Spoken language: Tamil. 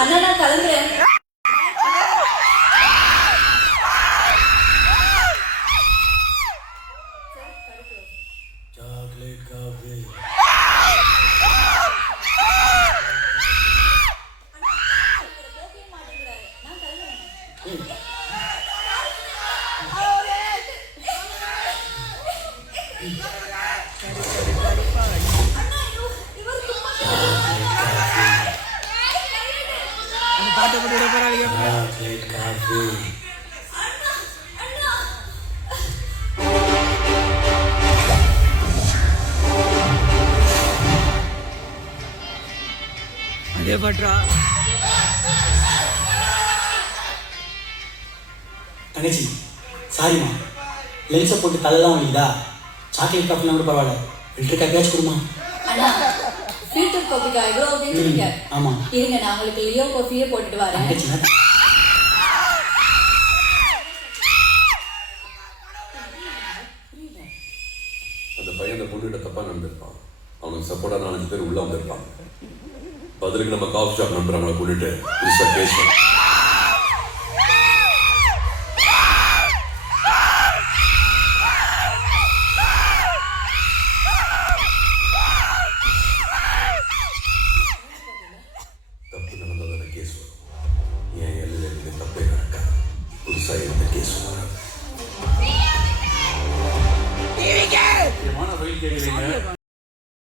அண்ணா நான் கிளம்புறேன். Chocolate coffee. Chocolate coffee. அதே பாட்டா தங்கச்சி சாரிம்மா, லென்ஸை போட்டு தலையெல்லாம் வலிக்குதா? சாக்லேட் காஃபிலாம் கூட பரவாயில்ல, ஃபில்டர் காஃபியாச்சும் கொடுமா. அண்ணா ஃபில்டர் காஃபிக்கா இவ்வளோ கேட்குறீங்க? ஆமா இருங்க, நான் உங்களுக்கு லியோ காஃபியே போட்டுட்டு வரேன். தங்கச்சி அந்த பையன் அந்த பொண்ணுகிட்ட தப்பா நடந்திருப்பான். அவனுக்கு சப்போர்ட்டா 4 பேர் உள்ள வந்திருப்பாங்க. பதிலுக்கு நம்ம காஃபி ஷாப் நம்பர் அவங்களை கொண்டுட்டு புதுசா பேசணும். தப்பு நடந்ததான கேஸ் வரும். என் எல்லையில தப்பே நடக்காது. புதுசா எந்த கேஸ் வரும்.